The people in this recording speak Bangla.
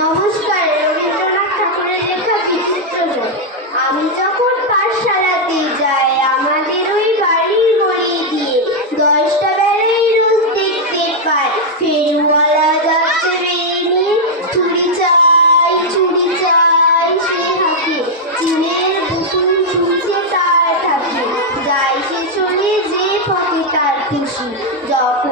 নমস্কার, রবীন্দ্রনাথ ঠাকুরের লেখা বিচিত্র জয়। আমি যখন পাঠশালাতে যাই আমাদের ওই বাড়ির গলি দিয়ে 10টা বেলায় রোজ দেখতে পাই ফেরিওয়ালা যাচ্ছে বেরিয়ে নিয়ে চুড়ি চাই সে হাতে চীনের পুতুল শুনছে তার থাকে যায় সে চলে যে পথে তার খুশি যখন